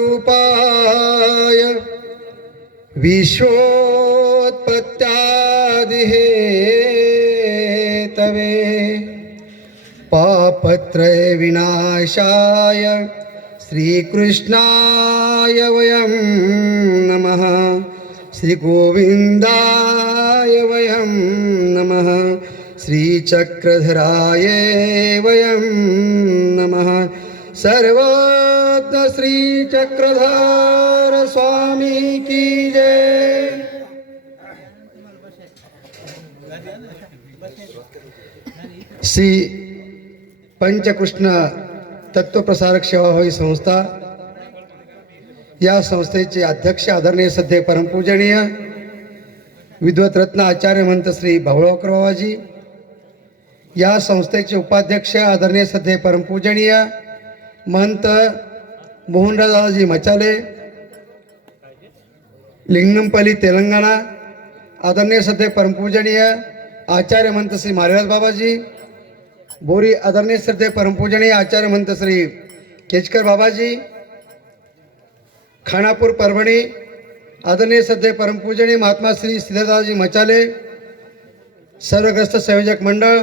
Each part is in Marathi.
सच्चिदानन्दरूपाय विश्वोत्पत्त्यादिहेतवे अपत्रय विनाशाय श्रीकृष्णाय वयं नमः। श्रीगोविन्दाय वयं नमः। श्रीचक्रधराय वयं नमः। सर्वज्ञ श्रीचक्रधर स्वामी की जय। श्री पंचकृष्ण तत्वप्रसारक होई संस्था. या संस्थेचे अध्यक्ष आदरणीय सध्या परमपूजनीय विद्वत रत्न आचार्य महंत श्री भाऊळावकर बाबाजी. या संस्थेचे उपाध्यक्ष आदरणीय सध्या परमपूजनीय महंत मोहनराजाजी मचाले. लिंगमपल्ली तेलंगणा. आदरणीय सध्या परमपूजनीय आचार्य महंत श्री मारिराज बाबाजी. बोरी आदरणीय श्रद्धे परमपूजनीय आचार्य महंत श्री केचकर बाबाजी खानापूर परभणी आदरणीय श्रद्धे परमपूजनीय महात्मा श्री सिद्धदाजी मचाले सर्वग्रस्त संयोजक मंडळ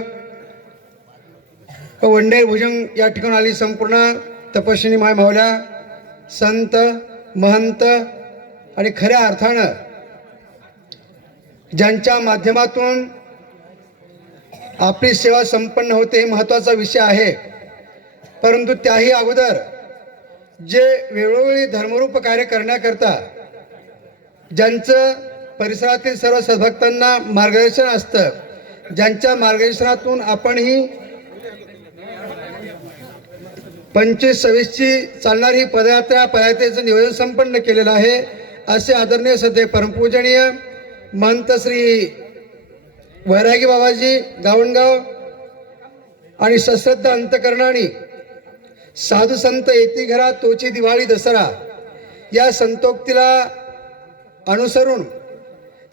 व भुजंग या ठिकाणी आली संपूर्ण तपस्विनी माय मावल्या संत महंत आणि खऱ्या अर्थानं ज्यांच्या माध्यमातून आपली सेवा संपन्न होते हे महत्त्वाचा विषय आहे. परंतु त्याही अगोदर जे वेळोवेळी धर्मरूप कार्य करण्याकरता ज्यांचं परिसरातील सर्व सद्भक्तांना मार्गदर्शन असतं ज्यांच्या मार्गदर्शनातून आपणही पंचवीस सव्वीसची चालणारी पदयात्रा पदयात्रेचं नियोजन संपन्न केलेलं आहे असे आदरणीय सध्या परमपूजनीय महंत श्री वैरागी बाबाजी गावणगाव आणि सश्रद्ध अंतकरणाने साधू संत येती घरा तोची दिवाळी दसरा या संतोक्तीला अनुसरून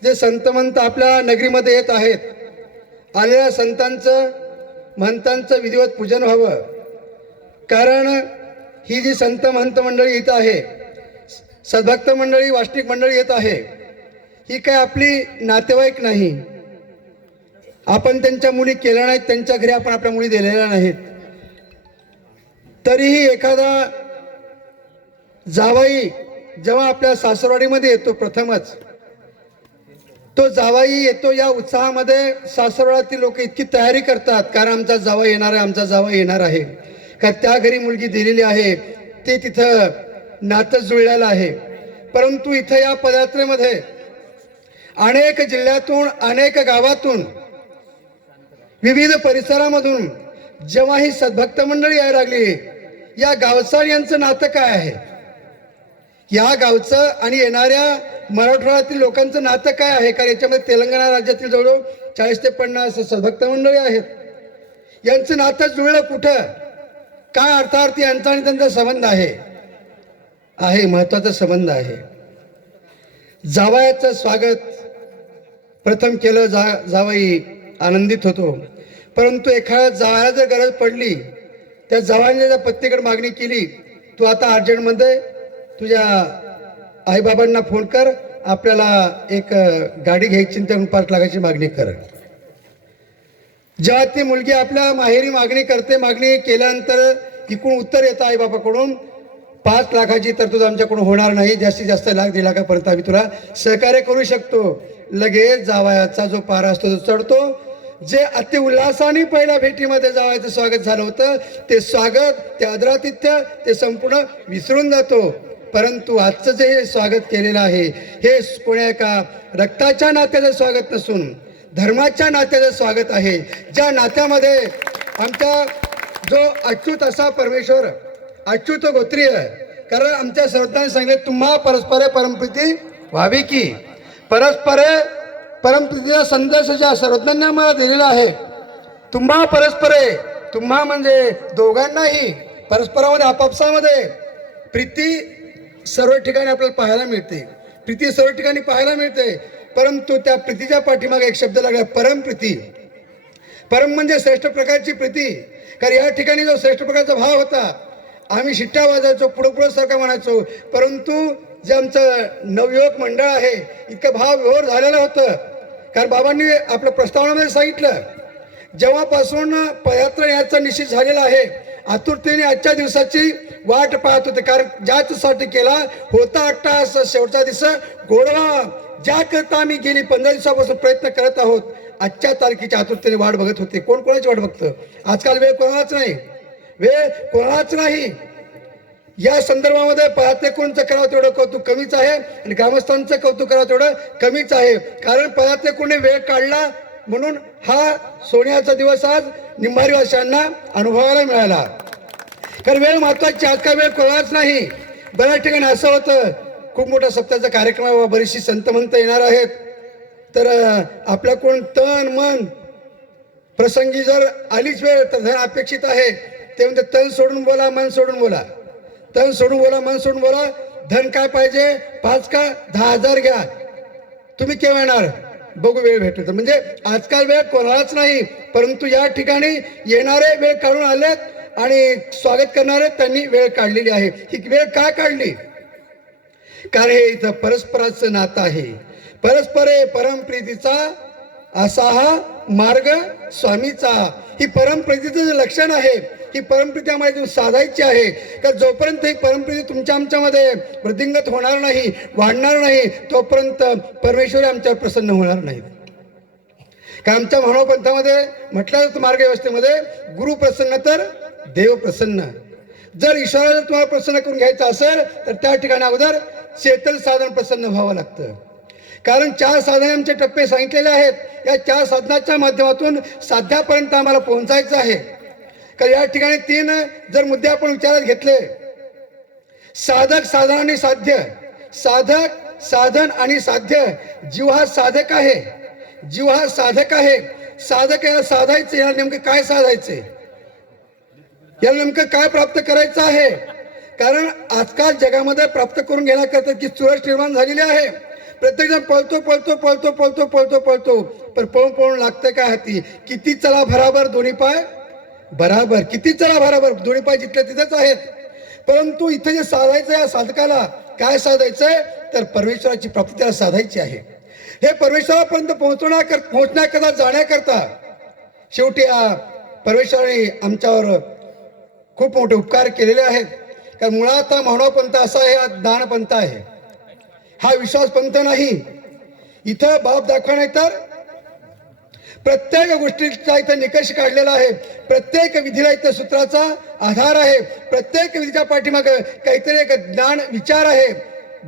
जे संतमंत आपल्या नगरीमध्ये येत आहेत आलेल्या संतांचं महंतांचं विधिवत पूजन व्हावं. कारण ही जी संत महंत मंडळी इथं आहे सद्भक्त मंडळी वाष्टिक मंडळी येत आहे ही काय आपली नातेवाईक नाही. आपण त्यांच्या मुली केल्या नाहीत त्यांच्या घरी आपण आपल्या मुली दिलेल्या नाहीत. तरीही एखादा जावाई जेव्हा आपल्या सासरवाडीमध्ये येतो प्रथमच तो जावाई येतो या उत्साहामध्ये सासरवाडातील लोक इतकी तयारी करतात कारण आमचा जावा येणार आहे आमचा जावा येणार आहे? का त्या घरी मुलगी दिलेली आहे ते तिथं नातं जुळलेलं आहे? परंतु इथं या पदयात्रेमध्ये अनेक जिल्ह्यातून अनेक गावातून विविध परिसरामधून जेव्हा ही सद्भक्त मंडळी यायला लागली या गावसाळ यांचं नातं काय आहे? या गावचं आणि येणाऱ्या मराठवाड्यातील लोकांचं नातं काय आहे? कारण याच्यामध्ये तेलंगणा राज्यातील जवळजवळ चाळीस ते पन्नास सद्भक्त मंडळी आहेत. यांचं नातं जुळलं कुठं? काय अर्थार्थी यांचा आणि त्यांचा संबंध आहे? आहे महत्त्वाचा संबंध आहे. जावयाचं स्वागत प्रथम केलं जा जावई आनंदित होतो. परंतु एखाद्या जावायला जर गरज पडली त्या जावयाने जर पत्तेकडे मागणी केली तू आता अर्जंटमध्ये तुझ्या आईबाबांना फोन कर आपल्याला एक गाडी घ्यायची आणि त्यातून पाच लाखाची मागणी कर. जेव्हा ती मुलगी आपल्या माहेरी मागणी करते मागणी केल्यानंतर इकडून उत्तर येतं आईबापाकडून पाच लाखाची तरतूद आमच्याकडून होणार नाही जास्तीत जास्त लाख दीड लाखापर्यंत आम्ही तुला सहकार्य करू शकतो. लगेच जावयाचा जो पारा असतो तो चढतो. जे अति उल्हासाने पहिल्या भेटीमध्ये जावायचं स्वागत झालं होतं ते स्वागत ते आदरातिथ्य ते संपूर्ण विसरून जातो. परंतु आजचं जे हे स्वागत केलेलं आहे हे कोण्या एका रक्ताच्या नात्याचं स्वागत नसून धर्माच्या नात्याचं स्वागत आहे. ज्या नात्यामध्ये आमचा जो अच्युत असा परमेश्वर अच्युत गोत्रीय कारण आमच्या सर्वज्ञांनी सांगितले तुम्हा परस्पर परमप्रीती व्हावी की? परस्पर परमप्रीतीचा संदेश ज्या सर्वज्ञांनी आम्हाला दिलेला आहे. तुम्हा परस्परे तुम्हा म्हणजे दोघांनाही परस्परामध्ये आपापसामध्ये प्रीती सर्व ठिकाणी आपल्याला पाहायला मिळते. प्रीती सर्व ठिकाणी पाहायला मिळते. परंतु त्या प्रीतीच्या पाठीमागे एक शब्द लागला परमप्रीती परम म्हणजे श्रेष्ठ प्रकारची प्रीती. कारण या ठिकाणी जो श्रेष्ठ प्रकारचा भाव होता आम्ही शिट्ट्या वाजायचो पुढं पुढं सारखा म्हणायचो. परंतु जे आमचं नवयुवक मंडळ आहे इतकं भाव विहोर झालेलं होतं. कारण बाबांनी आपल्या प्रस्तावनामध्ये सांगितलं जेव्हापासून पदयात्रा याचा निश्चित झालेला आहे आतुरतेने आजच्या दिवसाची वाट पाहत होते. कारण ज्याचसाठी केला होता अट्टास शेवटचा दिवस गोडवा ज्याकरता आम्ही गेली पंधरा दिवसापासून प्रयत्न करत आहोत आजच्या तारखेच्या आतुरतेने वाट बघत होते. कोण कोणाची वाट बघतं? आजकाल वेळ कोणालाच नाही. वेळ कोणालाच नाही. या संदर्भामध्ये पदात्याकडूनचं करावं तेवढं कौतुक कमीच आहे आणि ग्रामस्थांचं कौतुक करावं तेवढं कमीच आहे. कारण पदात्याकडून वेळ काढला म्हणून हा सोन्याचा दिवस आज निंबारीवासियांना अनुभवायला मिळाला. कारण वेळ महत्वाची आज काय वेळ कोणाच नाही. बऱ्याच ठिकाणी असं होतं खूप मोठा सप्ताहाचा कार्यक्रम आहे बरीचशी संत मंत येणार आहेत. तर अं, आपल्याकडून तन मन प्रसंगी जर आलीच वेळ तर धन अपेक्षित आहे ते म्हणते तन सोडून बोला मन सोडून बोला. तन सोडून बोला मन सोडून बोला. धन काय पाहिजे? पाच का? दहा हजार घ्या. तुम्ही केव्हा येणार? बघू वेळ भेटतो म्हणजे आजकाल वेळ कोणालाच नाही परंतु या ठिकाणी येणारे वेळ काढून आलेत आणि स्वागत करणारे त्यांनी वेळ काढलेली आहे. ही वेळ काय काढली? कारण हे इथं परस्पराचं नातं आहे. परस्परे परमप्रीतीचा असा हा मार्ग स्वामीचा. ही परमप्रीतीचं जे लक्षण आहे ही परमप्रीती आम्हाला इथून साधायची आहे. का जोपर्यंत ही परमप्रीती तुमच्या आमच्यामध्ये वृद्धिंगत होणार नाही वाढणार नाही तोपर्यंत परमेश्वरी आमच्यावर प्रसन्न होणार नाही. कारण आमच्या मानवपंथामध्ये म्हटलं जातं मार्ग व्यवस्थेमध्ये गुरु प्रसन्न तर देव प्रसन्न. जर ईश्वराला तुम्हाला प्रसन्न करून घ्यायचं असेल तर त्या ठिकाणी अगोदर चेतन साधन प्रसन्न व्हावं लागतं. कारण चार साधने आमचे टप्पे सांगितलेले आहेत. या चार साधनाच्या माध्यमातून साध्यापर्यंत आम्हाला पोहोचायचं आहे. कारण या ठिकाणी तीन जर मुद्दे आपण विचारात घेतले साधक साधन आणि साध्य. साधक साधन आणि साध्य. जीव हा साधक आहे. जीव हा साधक आहे. साधक याला साधायचं याला नेमकं काय साधायचे? याला नेमकं काय प्राप्त करायचं आहे? कारण आजकाल जगामध्ये प्राप्त करून घेण्याकरता की चुरस निर्माण झालेली आहे प्रत्येकजण पळतो पळतो पळतो पळतो पळतो पळतो. पण पळून पळून लागतं काय हाती? किती चला भराभर दोन्ही पाय? बराबर. किती चला भराभर? दोन्ही पाय जिथले तिथेच आहेत. परंतु इथे जे साधायचं या साधकाला काय साधायचंय? तर परमेश्वराची प्राप्ती त्याला साधायची आहे. हे परमेश्वरापर्यंत पोहोचण्याकर पोहोचण्याकरता जाण्याकरता शेवटी या परमेश्वराने आमच्यावर खूप मोठे उपकार केलेले आहेत. कारण मुळात हा मानवपंथ असा आहे हा ज्ञानपंथ आहे. हा विश्वास पंत नाही. इथं बाप दाखवणे तर प्रत्येक गोष्टीचा इथं निकष काढलेला आहे. प्रत्येक विधीला इथं सूत्राचा आधार आहे. प्रत्येक विधीच्या पाठीमागं काहीतरी एक ज्ञान विचार आहे.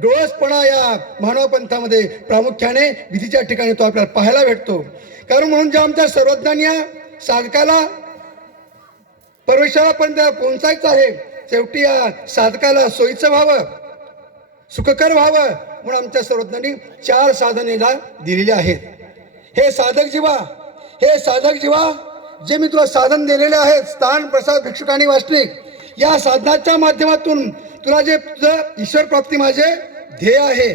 डोळसपणा या मानव पंथामध्ये प्रामुख्याने विधीच्या ठिकाणी तो आपल्याला पाहायला भेटतो. कारण म्हणून ज्या आमच्या सर्वज्ञान या साधकाला परमेश्वरापर्यंत पोहोचायचं आहे शेवटी या साधकाला सोयीचं व्हावं. सुखकर व्हावं म्हणून आमच्या सर्वज्ञांनी चार साधनेला दिलेली आहेत. हे साधक जीवा हे साधक जीवा जे मी तुला साधन दिलेले आहेत स्थान प्रसाद भिक्षुक आणि वासनिक या साधनाच्या माध्यमातून तुला जे तुझं ईश्वर प्राप्ती माझे ध्येय आहे.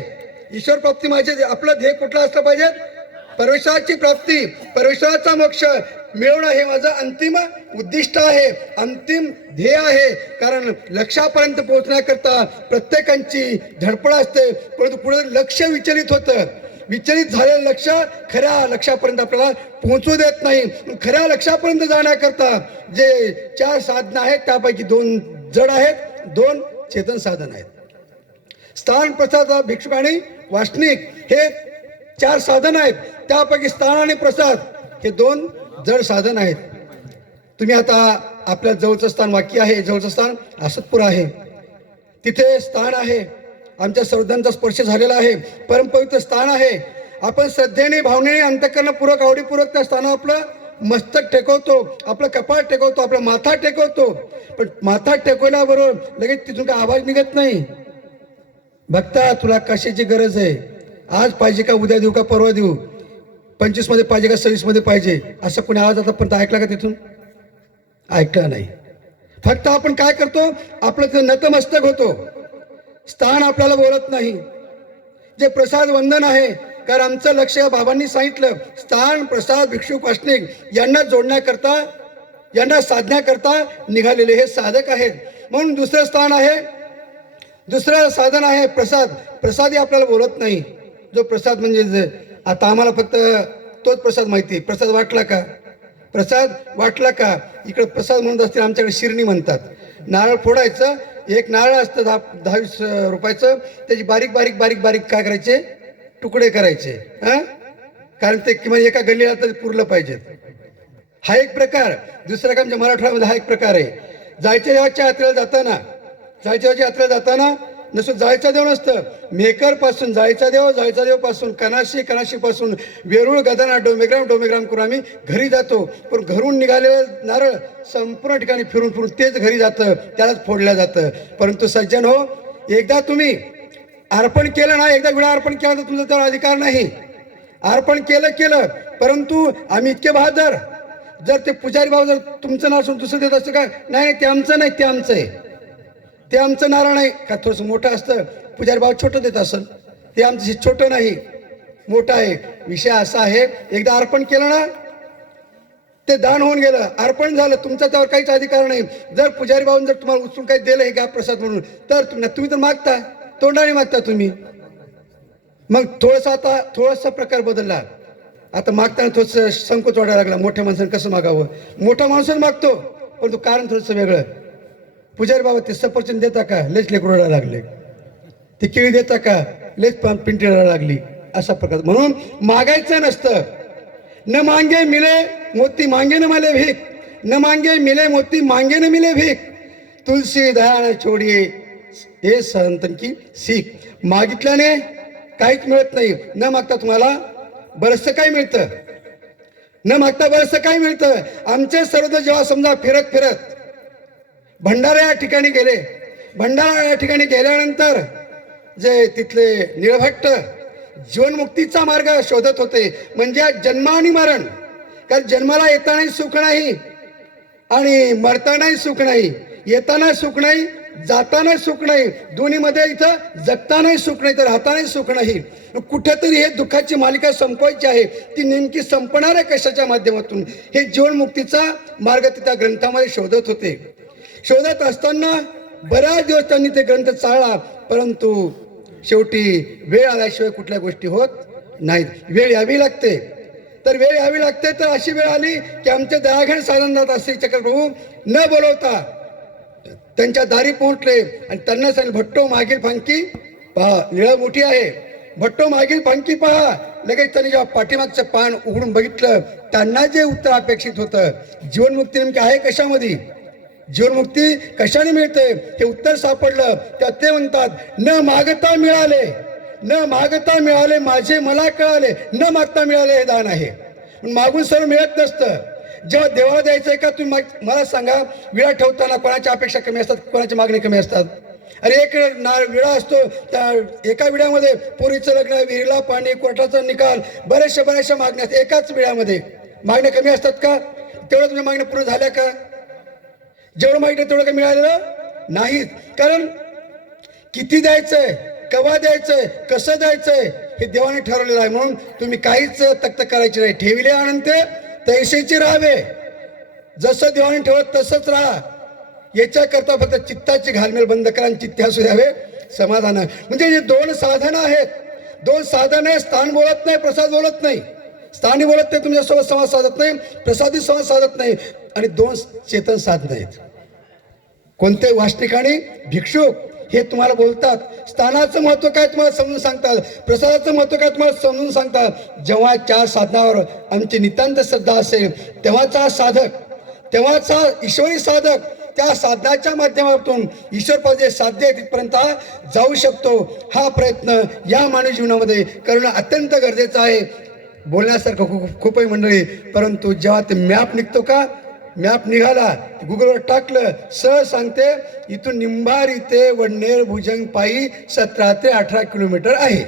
ईश्वर प्राप्ती माझे आपलं ध्येय कुठलं असलं पाहिजे? परमेश्वराची प्राप्ती परमेश्वराचा मोक्ष मिळवणं हे माझं अंतिम उद्दिष्ट आहे अंतिम ध्येय आहे. कारण लक्षापर्यंत पोहोचण्याकरता प्रत्येकांची धडपड असते परंतु पुढे लक्ष विचलित होतं. विचलित झालेलं लक्ष खऱ्या लक्षापर्यंत आपल्याला पोहोचू देत नाही. खऱ्या लक्षापर्यंत जाण्याकरता जे चार साधनं आहेत त्यापैकी दोन जड आहेत दोन चेतन साधन आहेत. स्थान प्रसाद भिक्षुक आणि वासनिक हे चार साधन आहेत. त्यापैकी स्थान आणि प्रसाद हे दोन जड साधन आहेत. तुम्ही आता आपल्या जवळचं स्थान वाक्य आहे जवळचं स्थान असतपूर आहे. तिथे स्थान आहे. आमच्या सर्वांचा स्पर्श झालेला आहे. परमपवित्र स्थान आहे. आपण श्रद्धेने भावनेने अंतकरणपूर्वक आवडीपूर्वक त्या स्थानावर आपलं मस्तक टेकवतो. आपलं कपाळ टेकवतो. आपला माथा टेकवतो. पण माथा टेकवल्याबरोबर लगेच तिथून काय आवाज निघत नाही. भक्ता तुला कशाची गरज आहे? आज पाहिजे का उद्या देऊ का परवा देऊ? पंचवीसमध्ये पाहिजे का सव्वीसमध्ये पाहिजे? असं कोणी आवाज आतापर्यंत ऐकला का तिथून? ऐकला नाही. फक्त आपण काय करतो आपलं ते नतमस्तक होतो. स्थान आपल्याला बोलत नाही. जे प्रसाद वंदन आहे कारण आमचं लक्ष बाबांनी सांगितलं स्थान प्रसाद भिक्षुक वासनिक यांना जोडण्याकरता यांना साधण्याकरता निघालेले हे साधक आहेत. म्हणून दुसरं स्थान आहे दुसरं साधन आहे प्रसाद. प्रसादही आपल्याला बोलत नाही. जो प्रसाद म्हणजे आता आम्हाला फक्त तोच प्रसाद माहिती आहे. प्रसाद वाटला का? प्रसाद वाटला का? इकडे प्रसाद म्हणत असतील आमच्याकडे शिरणी म्हणतात. नारळ फोडायचं एक नारळ असतं दहा दहावीस रुपयाचं त्याची बारीक बारीक बारीक बारीक काय करायचे? तुकडे करायचे हां? कारण ते किमान एका गल्लीला तर पुरलं पाहिजेत हा एक प्रकार. दुसरा का आमच्या म्हणजे मराठवाड्यामध्ये हा एक प्रकार आहे. जायच्या देवाच्या यात्रेला जाताना जायच्या देवाच्या यात्रेला जाताना नसं जायचा देव नसतं. मेकरपासून जायचा देव जायचा देवपासून कनाशी कनाशीपासून वेरूळ गदाना डोमेग्राम डोमेग्राम करून आम्ही घरी जातो. पण घरून निघालेलं नारळ संपूर्ण ठिकाणी फिरून फिरून तेच घरी जातं त्यालाच फोडलं जातं. परंतु सज्जन हो एकदा तुम्ही अर्पण केलं ना एकदा विडा अर्पण केला तर तुमचा त्यावर अधिकार नाही. अर्पण केलं केलं. परंतु आम्ही इतके बहादर. जर ते पुजारी भाऊ जर तुमचं नाव सोडून दुसरं देत असतं का? नाही, ते आमचं नाही ते आमचं आहे. ते आमचं नारळ नाही. का थोडंसं मोठं असतं? पुजारी भाव छोटं देत असेल ते आमचं छोटं नाही. मोठं आहे. विषय असा आहे एकदा अर्पण केलं ना ते दान होऊन गेलं. अर्पण झालं. तुमचा त्यावर काहीच अधिकार नाही. जर पुजारी भाऊन जर तुम्हाला उचलून काही दिलं हे घ्या प्रसाद म्हणून तर तुम्ही तर मागता. तोंडाने मागता तुम्ही. मग थोडंसं आता थोडासा प्रकार बदलला. आता मागताना थोडस संकोच वाटायला लागला. मोठ्या माणसाने कसं मागावं? मोठा माणूसच मागतो. पण तो कारण थोडंसं वेगळं. पुजारी बाबा ते सफरचंद देता का? लेच लेकरोडा लागले. ते केळी देता का? लेच पिंटीला लागली. असा प्रकार. म्हणून मागायचं नसतं. न मांगे मिले मोती मांगे न मिले भीक. न मांगे मिले मोती मांगे न मिले भीक. तुलसी दयान छोडिये हे संतन की सीख. मागितल्याने काहीच मिळत नाही. न मागता तुम्हाला बरंचसं काय मिळतं. न मागता बरंचसं काय मिळतं. आमचे सर्व जेव्हा समजा फिरत फिरत भंडारा या ठिकाणी गेले. भंडारा या ठिकाणी गेल्यानंतर जे तिथले निळभट्ट जीवनमुक्तीचा मार्ग शोधत होते म्हणजे जन्म आणि मरण. कारण जन्माला येतानाही सुख नाही. आणि मरतानाही सुख नाही. येताना सुख नाही. जाताना सुख नाही. दोन्हीमध्ये इथं जगतानाही सुख नाही तर राहतानाही सुख नाही. कुठेतरी हे दुःखाची मालिका संपवायची आहे. ती नेमकी संपणार आहे कशाच्या माध्यमातून? हे जीवनमुक्तीचा मार्ग ते त्या ग्रंथामध्ये शोधत होते. शोधत असताना बऱ्याच दिवस त्यांनी ते ग्रंथ चाळला परंतु शेवटी वेळ आल्याशिवाय कुठल्या गोष्टी होत नाहीत. वेळ यावी लागते. तर वेळ यावी लागते तर अशी वेळ आली की आमचे दयाघण साधननाथ असे चक्रप्रभू न बोलवता त्यांच्या दारी पोहोचले आणि त्यांना सांगितलं भट्टो मागील फांकी पहा निळं मोठी आहे. भट्टो मागील फांकी पहा. लगेच त्यांनी जेव्हा पाठीमागचं पान उघडून बघितलं त्यांना जे उत्तर अपेक्षित होतं जीवनमुक्ती नेमकी आहे कशामध्ये? जीवनमुक्ती कशाने मिळते? हे उत्तर सापडलं. त्या ते म्हणतात न मागता मिळाले. न मागता मिळाले माझे मला कळाले. न मागता मिळाले हे दान आहे. मागून सर्व मिळत नसतं. जेव्हा देवाला द्यायचंय का तुम्ही माग- मला सांगा. विडा ठेवताना कोणाच्या अपेक्षा कमी असतात? कोणाची मागणी कमी असतात? अरे एक ना विडा असतो. त्या एका विड्यामध्ये पोरीचं लग्न विहिरीला पाणी कोर्टाचा निकाल बऱ्याचशा बऱ्याचशा मागण्या असतात. एकाच विड्यामध्ये मागण्या कमी असतात का? तेवढ्या तुमच्या मागण्या पूर्ण झाल्या का? जेवढं मागितलं तेवढं काही मिळालेलं नाहीत. कारण किती द्यायचंय केव्हा द्यायचंय कसं द्यायचंय हे देवाने ठरवलेलं आहे. म्हणून तुम्ही काहीच तक्त करायचे नाही. ठेविले आनंद तैसेचे राहावे. जसं देवाने ठेवत तसंच राहा. याच्याकरता फक्त चित्ताची घालमेल बंद करा आणि चित्ते असू द्यावे. समाधान म्हणजे जे दोन साधनं आहेत दोन साधनं आहे स्थान बोलत नाही प्रसाद बोलत नाही. स्थानी बोलत नाही तुमच्यासोबत संवाद साधत नाही प्रसादी संवाद साधत नाही आणि दोन चेतन साधत नाहीत. कोणते वाचनिकाने भिक्षुक हे तुम्हाला बोलतात स्थानाचं महत्त्व काय तुम्हाला समजून सांगतात प्रसादाचं महत्त्व काय तुम्हाला समजून सांगतात? जेव्हा चार साधनावर आमची नितांत श्रद्धा असेल तेव्हाचा साधक तेव्हाचा ईश्वरी साधक त्या साधनाच्या माध्यमातून ईश्वर पद जे साध्य आहे तिथपर्यंत जाऊ शकतो. हा प्रयत्न या मानव जीवनामध्ये करणं अत्यंत गरजेचं आहे. बोलण्यासारखं खूप खूपही मंडळी परंतु जेव्हा ते मॅप निघतो का मॅप निघाला गुगलवर टाकलं सहज सांगते इथून निंबार इथे वडनेर भुजंग पायी सतरा ते अठरा किलोमीटर आहे.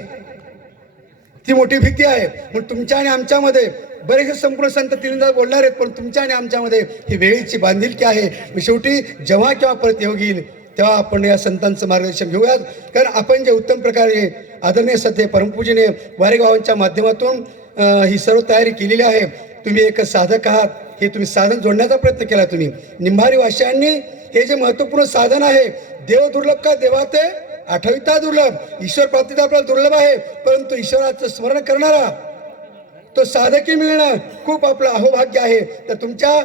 ती मोठी भीती आहे. पण तुमच्या आणि आमच्यामध्ये बरेचसे संपूर्ण संत तीनदा बोलणार आहेत पण तुमच्या आणि आमच्यामध्ये ही वेळेची बांधिलकी आहे. शेवटी जेव्हा केव्हा परत येऊ येईल तेव्हा आपण या संतांचं मार्गदर्शन घेऊयात. कारण आपण जे उत्तम प्रकारे आदरणीय सध्या परमपूजने वारेगावांच्या माध्यमातून ही सर्व तयारी केलेली आहे. तुम्ही एक साधक आहात. हे तुम्ही साधन जोडण्याचा प्रयत्न केला तुम्ही. निंभारी वासियांनी हे जे महत्त्वपूर्ण साधन आहे देव दुर्लभ का देवा ते आठविता दुर्लभ. ईश्वर प्राप्तीचा आपल्याला दुर्लभ आहे. परंतु ईश्वराचं स्मरण करणारा तो साधकी मिळणं खूप आपलं अहोभाग्य आहे. तर तुमच्या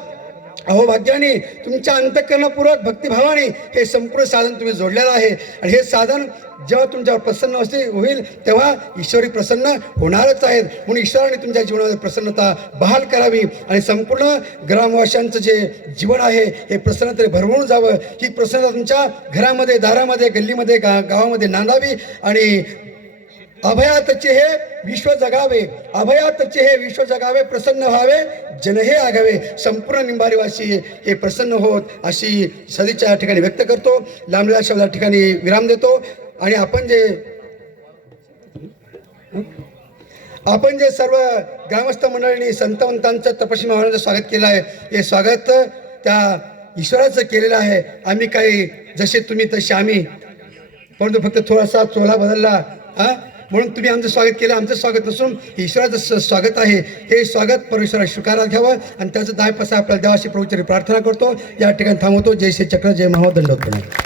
अहो भाग्याने तुमच्या अंतकरणपूर्वक भक्तिभावाने हे संपूर्ण साधन तुम्ही जोडलेलं आहे. आणि हे साधन जेव्हा तुमच्यावर प्रसन्न असे होईल तेव्हा ईश्वरी प्रसन्न होणारच आहेत. म्हणून ईश्वराने तुमच्या जीवनामध्ये प्रसन्नता बहाल करावी. आणि संपूर्ण ग्रामवाशांचं जे जीवन आहे हे प्रसन्नतेने भरवून जावं. ही प्रसन्नता तुमच्या घरामध्ये दारामध्ये गल्लीमध्ये गा गावामध्ये नांदावी. आणि अभयातचे हे विश्व जगावे अभयातचे हे विश्व जगावे प्रसन्न व्हावे जन हे आगावे. संपूर्ण निंबारीवासी हे प्रसन्न होत अशी सदिच्छा या ठिकाणी व्यक्त करतो. लांबल्या शब्दा ठिकाणी विराम देतो. आणि आपण जे आपण जे सर्व ग्रामस्थ मंडळींनी संतवंतांचं तपस्वी महाराजांचं स्वागत केलं आहे हे स्वागत त्या ईश्वराचं केलेलं आहे. आम्ही काही जसे तुम्ही तसे आम्ही. परंतु फक्त थोडासा चोला बदलला हां? म्हणून तुम्ही आमचं स्वागत केलं. आमचं स्वागत नसून ईश्वराचं स- स्वागत आहे. हे स्वागत परमेश्वरा स्वीकारात घ्यावं आणि त्याचं दाय पसा आपल्याला देवाशी प्रभूचरी प्रार्थना करतो. या ठिकाणी थांबवतो. जय श्री चक्र जय महादंड